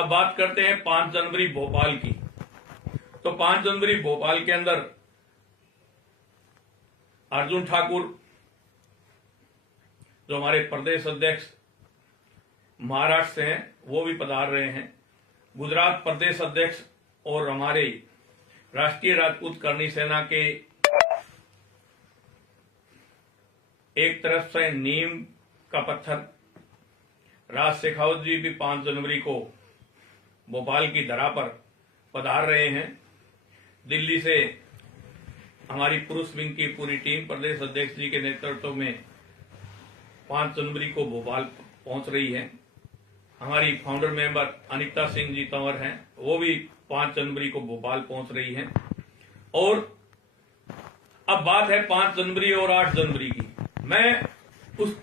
अब बात करते हैं 5 जनवरी भोपाल की। तो 5 जनवरी भोपाल के अंदर अर्जुन ठाकुर जो हमारे प्रदेश अध्यक्ष महाराष्ट्र से हैं वो भी पधार रहे हैं। गुजरात प्रदेश अध्यक्ष और हमारे राष्ट्रीय राजपूत करनी सेना के एक तरफ से नीम का पत्थर राज शेखावत जी भी 5 जनवरी को भोपाल की धरा पर पधार रहे हैं। दिल्ली से हमारी पुरुष विंग की पूरी टीम प्रदेश अध्यक्ष जी के नेतृत्व में 5 जनवरी को भोपाल पहुंच रही है। हमारी फाउंडर मेंबर अनिता सिंह जी तंवर हैं, वो भी 5 जनवरी को भोपाल पहुंच रही हैं। और अब बात है 5 जनवरी और 8 जनवरी की। मैं उस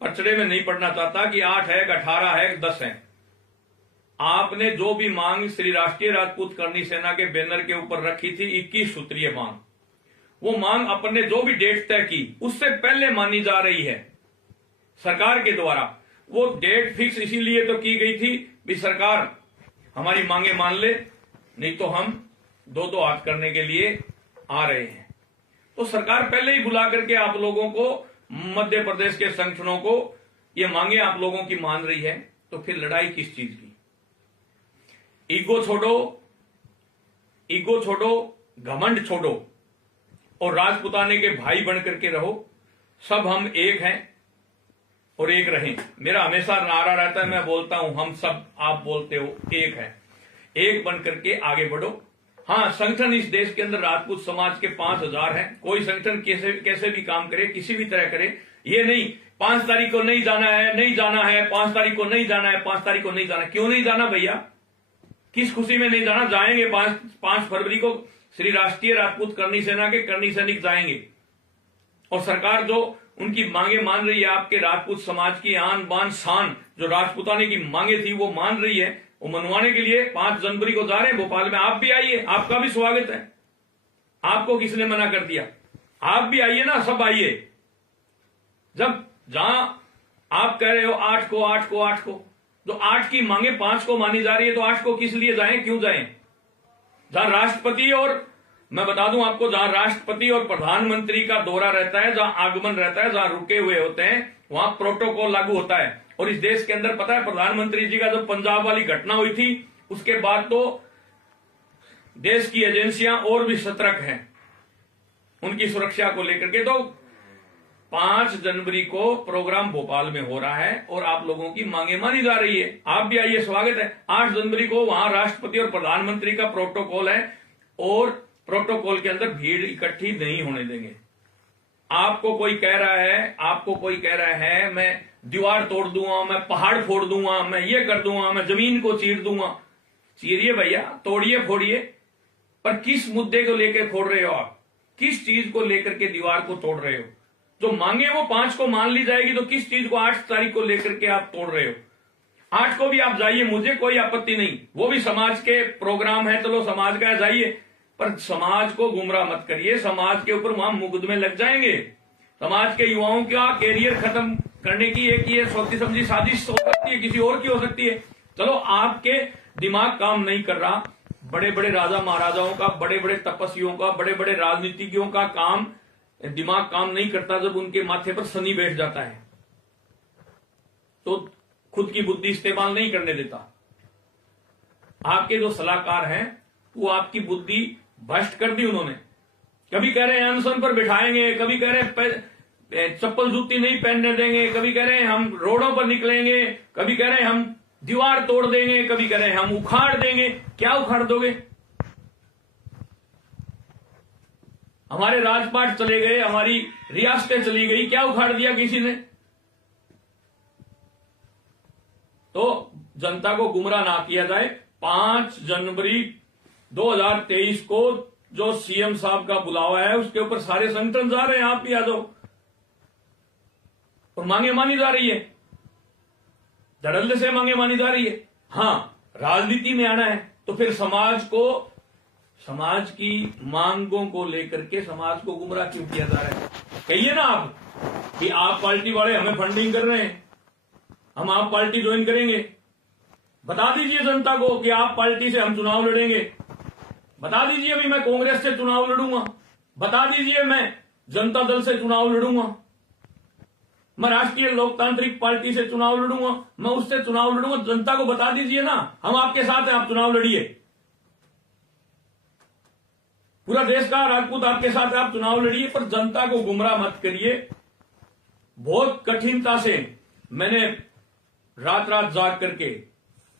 पचड़े में नहीं पड़ना चाहता कि 8 है, 18 है, 10 है। आपने जो भी मांग श्री राष्ट्रीय राजपूत करनी सेना के बैनर के ऊपर रखी थी 21 सूत्रीय मांग, वो मांग अपने जो भी डेट तय की उससे पहले मानी जा रही है सरकार के द्वारा। वो डेट फिक्स इसीलिए तो की गई थी कि सरकार हमारी मांगे मान ले, नहीं तो हम दो हाथ करने के लिए आ रहे हैं। तो सरकार पहले ही बुला करके आप लोगों को, मध्य प्रदेश के संगठनों को, ये मांगे आप लोगों की मान रही है। तो फिर लड़ाई किस चीज की? ईगो छोड़ो, घमंड छोड़ो और राजपुताने के भाई बन करके रहो। सब हम एक हैं और एक रहें। मेरा हमेशा नारा रहता है, मैं बोलता हूं हम सब, आप बोलते हो एक है। एक बन करके आगे बढ़ो। हाँ, संगठन इस देश के अंदर राजपूत समाज के 5000 हैं। कोई संगठन कैसे भी काम करे, किसी भी तरह करे, ये नहीं 5 तारीख को नहीं जाना है, नहीं जाना है, 5 तारीख को नहीं जाना है, 5 तारीख को नहीं जाना। क्यों नहीं जाना भैया? किस खुशी में नहीं जाना? जाएंगे 5 फरवरी को श्री राष्ट्रीय राजपूत करनी सेना के करनी सैनिक जाएंगे। और सरकार जो उनकी मांगे मान रही है, आपके राजपूत समाज की आन बान शान जो राजपूताने की मांगे थी वो मान रही है, वो मनवाने के लिए 5 जनवरी को जा रहे हैं भोपाल में। आप भी आइए, आपका भी स्वागत है। आपको किसने मना कर दिया? आप भी आइए ना, सब आइए। जब जहां आप कह रहे हो 8 को जो 8 की मांगे 5 को मानी जा रही है, तो 8 को किस लिए जाएं, क्यों जाएं? जहां राष्ट्रपति और मैं बता दूं आपको, जहां राष्ट्रपति और प्रधानमंत्री का दौरा रहता है, जहां आगमन रहता है, जहां रुके हुए होते हैं, वहां प्रोटोकॉल लागू होता है। और इस देश के अंदर पता है, प्रधानमंत्री जी का जब पंजाब वाली घटना हुई थी, उसके बाद तो देश की एजेंसियां और भी सतर्क हैं उनकी सुरक्षा को लेकर के। तो 5 जनवरी को प्रोग्राम भोपाल में हो रहा है और आप लोगों की मांगे मानी जा रही है। आप भी आइए, स्वागत है। 8 जनवरी को वहां राष्ट्रपति और प्रधानमंत्री का प्रोटोकॉल है और प्रोटोकॉल के अंदर भीड़ इकट्ठी नहीं होने देंगे। आपको कोई कह रहा है मैं दीवार तोड़ दूंगा, मैं पहाड़ फोड़ दूंगा, मैं ये कर दूंगा, मैं जमीन को चीर दूंगा। चीरिए भैया, तोड़िए, फोड़िए, पर किस मुद्दे को लेकर फोड़ रहे हो आप? किस चीज को लेकर के दीवार को तोड़ रहे हो? जो मांगे वो 5 को मान ली जाएगी, तो किस चीज को 8 तारीख को लेकर के आप तोड़ रहे हो? 8 को भी आप जाइए, मुझे कोई आपत्ति नहीं, वो भी समाज के प्रोग्राम है, चलो समाज का जाइए, पर समाज को गुमराह मत करिए। समाज के ऊपर वहां मुकदमे लग जाएंगे। समाज के युवाओं का कैरियर खत्म करने की एक ये सोची समझी साजिश हो सकती है, किसी और की हो सकती है। चलो, आपके दिमाग काम नहीं कर रहा। बड़े बड़े राजा महाराजाओं का, बड़े बड़े तपस्वियों का, बड़े बड़े राजनीतिज्ञों का दिमाग काम नहीं करता जब उनके माथे पर शनि बैठ जाता है, तो खुद की बुद्धि इस्तेमाल नहीं करने देता। आपके जो सलाहकार हैं वो आपकी बुद्धि भ्रष्ट कर दी उन्होंने। कभी कह रहे हैं अनशन पर बिठाएंगे, कभी कह रहे हैं चप्पल जूती नहीं पहनने देंगे, कभी कह रहे हैं हम रोडों पर निकलेंगे, कभी कह रहे हैं हम दीवार तोड़ देंगे, कभी कह रहे हैं हम उखाड़ देंगे। क्या उखाड़ दोगे? हमारे राजपाट चले गए, हमारी रियासतें चली गई, क्या उखाड़ दिया किसी ने? तो जनता को गुमराह ना किया जाए। 5 जनवरी 2023 को जो सीएम साहब का बुलावा है उसके ऊपर सारे संगठन जा रहे हैं, आप भी आ जाओ। और मांगे मानी जा रही है, धड़ल्ले से मांगे मानी जा रही है। हां, राजनीति में आना है तो फिर समाज की मांगों को लेकर के समाज को गुमराह क्यों किया जा रहा है? कहिए ना आप कि आप पार्टी वाले हमें फंडिंग कर रहे हैं, हम आप पार्टी ज्वाइन करेंगे। बता दीजिए जनता को कि आप पार्टी से हम चुनाव लड़ेंगे। बता दीजिए अभी मैं कांग्रेस से चुनाव लड़ूंगा। बता दीजिए मैं जनता दल से चुनाव लड़ूंगा। मैं राष्ट्रीय लोकतांत्रिक पार्टी से चुनाव लड़ूंगा। मैं उससे चुनाव लड़ूंगा। जनता को बता दीजिए ना, हम आपके साथ हैं, आप चुनाव लड़िए। पूरा देश का राजपूत आपके साथ है, आप चुनाव लड़िए, पर जनता को गुमराह मत करिए। बहुत कठिनता से मैंने रात रात जाग करके,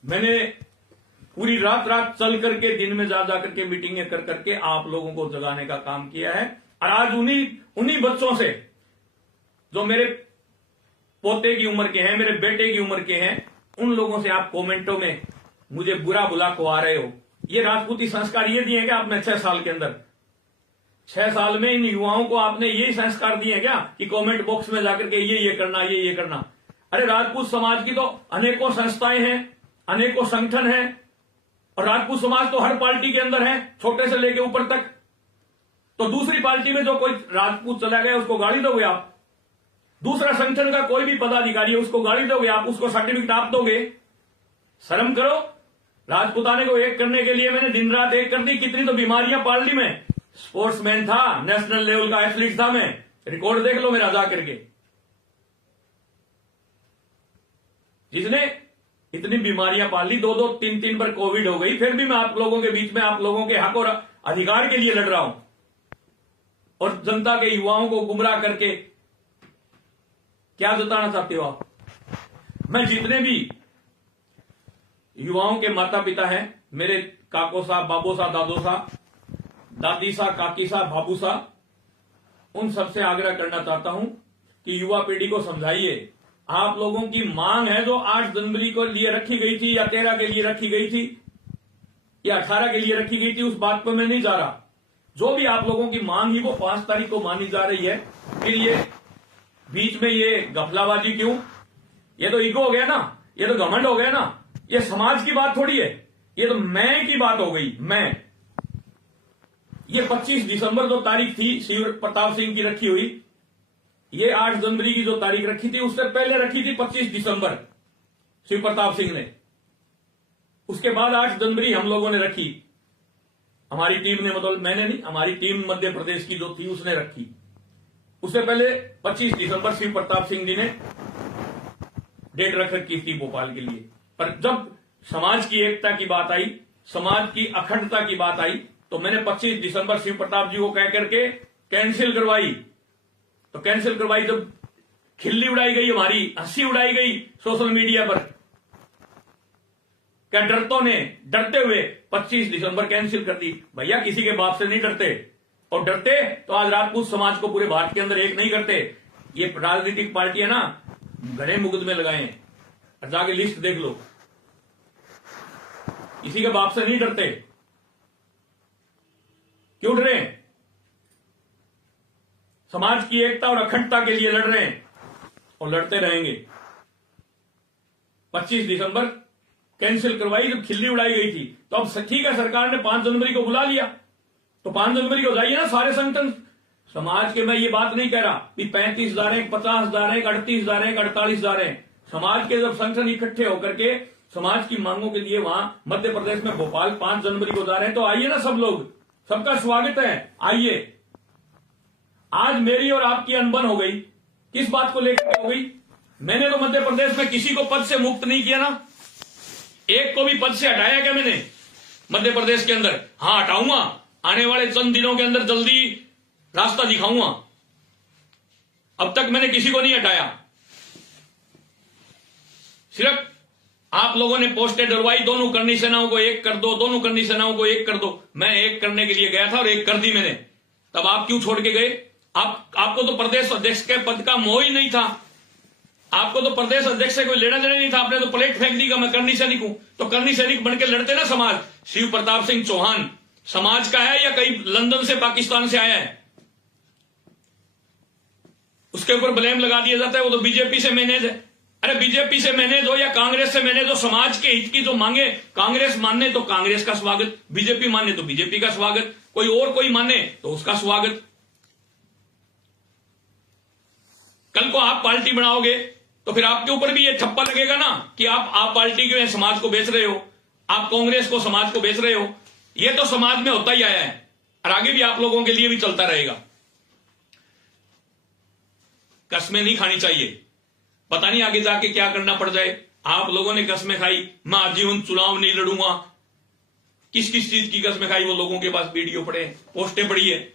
मैंने पूरी रात रात चल करके, दिन में जा करके मीटिंगें कर करके आप लोगों को जगाने का काम किया है। और आज उन्हीं बच्चों से जो मेरे पोते की उम्र के हैं, मेरे बेटे की उम्र के हैं, उन लोगों से आप कमेंटों में मुझे बुरा बुला को आ रहे हो। ये राजपूती संस्कार ये दिए क्या आपने 6 साल के अंदर? 6 साल में इन युवाओं को आपने यही संस्कार दिए क्या कि कमेंट बॉक्स में जाकर के ये करना, ये करना? अरे राजपूत समाज की तो अनेकों संस्थाएं हैं, अनेकों संगठन हैं, और राजपूत समाज तो हर पार्टी के अंदर है, छोटे से लेके ऊपर तक। तो दूसरी पार्टी में जो कोई राजपूत चला गया उसको गाली दोगे आप? दूसरा संगठन का कोई भी पदाधिकारी है उसको गाली दोगे आप? उसको सर्टिफिकेट आप दोगे? शर्म करो। राजपूताने को एक करने के लिए मैंने दिन रात एक कर दी। कितनी तो बीमारियां पाल ली मैं। स्पोर्ट्समैन था, नेशनल लेवल का एथलीट था मैं। रिकॉर्ड देख लो मेरा जा करके। जिसने इतनी बीमारियां पाल ली, 2-2, 3-3 बार कोविड हो गई, फिर भी मैं आप लोगों के बीच में आप लोगों के हक और अधिकार के लिए लड़ रहा हूं। और जनता के युवाओं को गुमराह करके क्या जताना चाहते हो आप? मैं जितने भी युवाओं के माता पिता हैं, मेरे काको साहब, बाबू साहब, दादो साहब, दादी साहब, काकी साहब, बाबू साहब, उन सबसे आग्रह करना चाहता हूं कि युवा पीढ़ी को समझाइए। आप लोगों की मांग है जो 8 जनवरी को लिए रखी गई थी, या 13 के लिए रखी गई थी, या 18 के लिए रखी गई थी, उस बात पर मैं नहीं जा रहा। जो भी आप लोगों की मांग ही वो 5 तारीख को मानी जा रही है। फिर ये बीच में ये गफलाबाजी क्यों? ये तो ईगो हो गया ना, ये तो घमंड हो गया ना। ये समाज की बात थोड़ी है, ये तो मैं की बात हो गई। मैं ये 25 दिसंबर जो तारीख थी शिव प्रताप सिंह की रखी हुई, ये 8 जनवरी की जो तारीख रखी थी उससे पहले रखी थी 25 दिसंबर शिव प्रताप सिंह ने। उसके बाद 8 जनवरी हम लोगों ने रखी, हमारी टीम ने, मतलब मैंने नहीं, हमारी टीम मध्य प्रदेश की जो थी उसने रखी। उससे पहले 25 दिसंबर शिव प्रताप सिंह जी ने डेट रख रखी थी भोपाल के लिए। पर जब समाज की एकता की बात आई, समाज की अखंडता की बात आई, तो मैंने 25 दिसंबर शिव प्रताप जी को कह करके कैंसिल करवाई। तो कैंसिल करवाई, जब खिल्ली उड़ाई गई, हमारी हंसी उड़ाई गई सोशल मीडिया पर। क्या डरते हुए 25 दिसंबर कैंसिल कर दी? भैया किसी के बाप से नहीं डरते, और डरते तो आज राजपूत समाज को पूरे भारत के अंदर एक नहीं करते। ये राजनीतिक पार्टी है ना, घने मुकदमे लगाए, और जाके लिस्ट देख लो। किसी के बाप से नहीं डरते। क्यों डर रहे हैं? समाज की एकता और अखंडता के लिए लड़ रहे हैं, और लड़ते रहेंगे। 25 दिसंबर कैंसिल करवाई, जब खिल्ली उड़ाई गई थी। तो अब ठीक है, सरकार ने 5 जनवरी को बुला लिया, तो 5 जनवरी को जाइए ना सारे संगठन समाज के। मैं ये बात नहीं कह रहा कि 35,000 है, 50,000 है, 38,000 है, 48,000 है। समाज के जब संगठन इकट्ठे होकर के समाज की मांगों के लिए वहां मध्य प्रदेश में भोपाल 5 जनवरी को जा रहे हैं, तो आइए ना सब लोग, सबका स्वागत है, आइए। आज मेरी और आपकी अनबन हो गई, किस बात को लेकर हो गई? मैंने तो मध्य प्रदेश में किसी को पद से मुक्त नहीं किया ना, एक को भी पद से हटाया क्या मैंने मध्य प्रदेश के अंदर? हाँ, हटाऊंगा, आने वाले चंद दिनों के अंदर जल्दी रास्ता दिखाऊंगा। अब तक मैंने किसी को नहीं हटाया। सिर्फ आप लोगों ने पोस्टें डलवाई, दोनों करनी सेनाओं को एक कर दो, दोनों करनी सेनाओं को एक कर दो। मैं एक करने के लिए गया था और एक कर दी मैंने। तब आप क्यों छोड़ के गए? आपको तो प्रदेश अध्यक्ष के पद का मोह ही नहीं था। आपको तो प्रदेश अध्यक्ष से कोई लेना देना नहीं था। आपने तो प्लेट फेंक दी कि मैं करनी सैनिक हूं। तो करनी सैनिक बनकर लड़ते ना समाज। शिव प्रताप सिंह चौहान समाज का है या कहीं लंदन से, पाकिस्तान से आया है? उसके ऊपर ब्लेम लगा दिया जाता है वो तो बीजेपी से मैनेज है। अरे बीजेपी से मैनेज हो या कांग्रेस से मैनेज हो, समाज के हित की जो मांगे कांग्रेस माने तो कांग्रेस का स्वागत, बीजेपी माने तो बीजेपी का स्वागत, कोई माने तो उसका स्वागत। कल को आप पार्टी बनाओगे, तो फिर आपके ऊपर भी ये ठप्पा लगेगा ना कि आप पार्टी के समाज को बेच रहे हो, आप कांग्रेस को समाज को बेच रहे हो। ये तो समाज में होता ही आया है और आगे भी आप लोगों के लिए भी चलता रहेगा। कस्में नहीं खानी चाहिए, पता नहीं आगे जाके क्या करना पड़ जाए। आप लोगों ने कस्में खाई, मैं आजीवन चुनाव नहीं लड़ूंगा। किस किस चीज की कस्में खाई, वो लोगों के पास वीडियो पड़े, पोस्टें पड़ी है,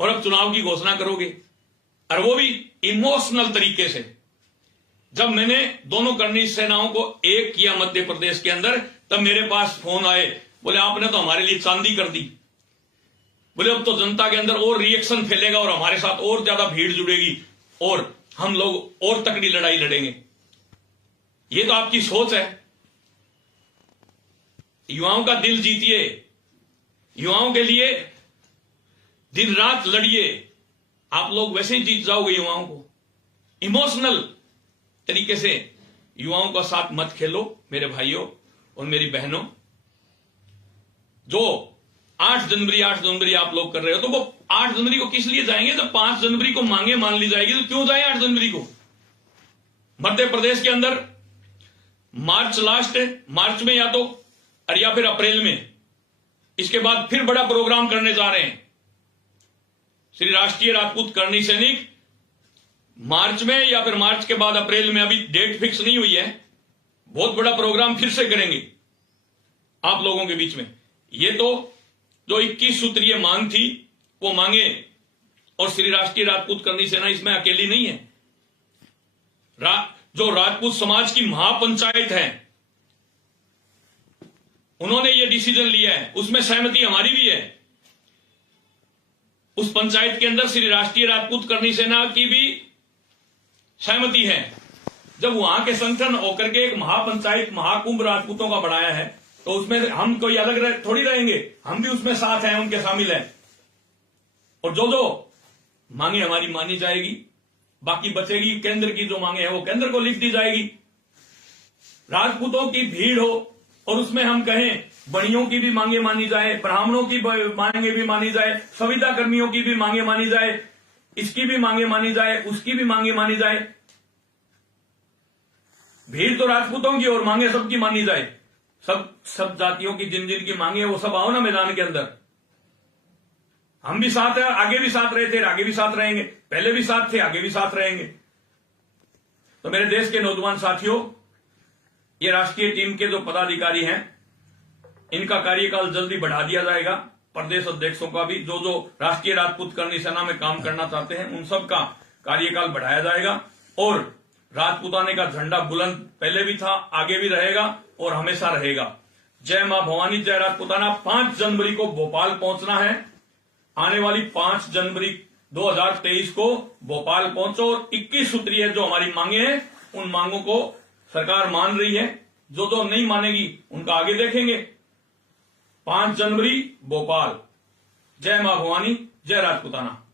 और अब चुनाव की घोषणा करोगे, और वो भी इमोशनल तरीके से। जब मैंने दोनों करनी सेनाओं को एक किया मध्य प्रदेश के अंदर, तब मेरे पास फोन आए, बोले आपने तो हमारे लिए चांदी कर दी, बोले अब तो जनता के अंदर और रिएक्शन फैलेगा और हमारे साथ और ज्यादा भीड़ जुड़ेगी और हम लोग और तकड़ी लड़ाई लड़ेंगे। ये तो आपकी सोच है। युवाओं का दिल जीतिए, युवाओं के लिए दिन रात लड़िए, आप लोग वैसे ही जीत जाओगे युवाओं को। इमोशनल तरीके से युवाओं का साथ मत खेलो मेरे भाइयों और मेरी बहनों। जो 8 जनवरी आप लोग कर रहे हो, तो वो 8 जनवरी को किस लिए जाएंगे? जब 5 जनवरी को मांगे मान ली जाएगी तो क्यों जाए 8 जनवरी को? मध्य प्रदेश के अंदर मार्च लास्ट है, मार्च में या फिर अप्रैल में, इसके बाद फिर बड़ा प्रोग्राम करने जा रहे हैं। श्री राष्ट्रीय राजपूत करनी सैनिक मार्च में या फिर मार्च के बाद अप्रैल में, अभी डेट फिक्स नहीं हुई है, बहुत बड़ा प्रोग्राम फिर से करेंगे आप लोगों के बीच में। ये तो जो 21 सूत्रीय मांग थी वो मांगे, और श्री राष्ट्रीय राजपूत करनी सेना इसमें अकेली नहीं है। जो राजपूत समाज की महापंचायत है, उन्होंने ये डिसीजन लिया है, उसमें सहमति हमारी भी है। उस पंचायत के अंदर श्री राष्ट्रीय राजपूत करनी सेना की भी सहमति है। जब वहां के संगठन होकर के एक महापंचायत महाकुंभ राजपूतों का बढ़ाया है, तो उसमें हम कोई अलग थोड़ी रहेंगे, हम भी उसमें साथ हैं, उनके शामिल हैं। और जो जो मांगे हमारी मानी जाएगी, बाकी बचेगी केंद्र की जो मांगे हैं वो केंद्र को लिख दी जाएगी। राजपूतों की भीड़ हो और उसमें हम कहें बड़ियों की भी मांगे मानी जाए, ब्राह्मणों की मांगे भी मानी जाए, संविदा कर्मियों की भी मांगे मानी जाए, इसकी भी मांगे मानी जाए, उसकी भी मांगे मानी जाए। भीड़ तो राजपूतों की और मांगे सबकी मानी जाए। सब जातियों की जिन जिन की मांगे वो सब आओ ना मैदान के अंदर। हम भी साथ हैं, आगे भी साथ रहे थे, आगे भी साथ रहेंगे, पहले भी साथ थे, आगे भी साथ रहेंगे। तो मेरे देश के नौजवान साथियों, ये राष्ट्रीय टीम के जो पदाधिकारी हैं, इनका कार्यकाल जल्दी बढ़ा दिया जाएगा। प्रदेश अध्यक्षों का भी, जो जो राष्ट्रीय राजपूत करनी सेना में काम करना चाहते हैं, उन सब का कार्यकाल बढ़ाया जाएगा। और राजपूताने का झंडा बुलंद पहले भी था, आगे भी रहेगा और हमेशा रहेगा। जय मां भवानी, जय राजपूताना। 5 जनवरी को भोपाल पहुंचना है। आने वाली 5 जनवरी 2023 को भोपाल पहुंचो और 21 सूत्रीय जो हमारी मांगे हैं, उन मांगों को सरकार मान रही है। जो जो नहीं मानेगी उनका आगे देखेंगे। 5 जनवरी भोपाल। जय मां भवानी, जय राजपूताना।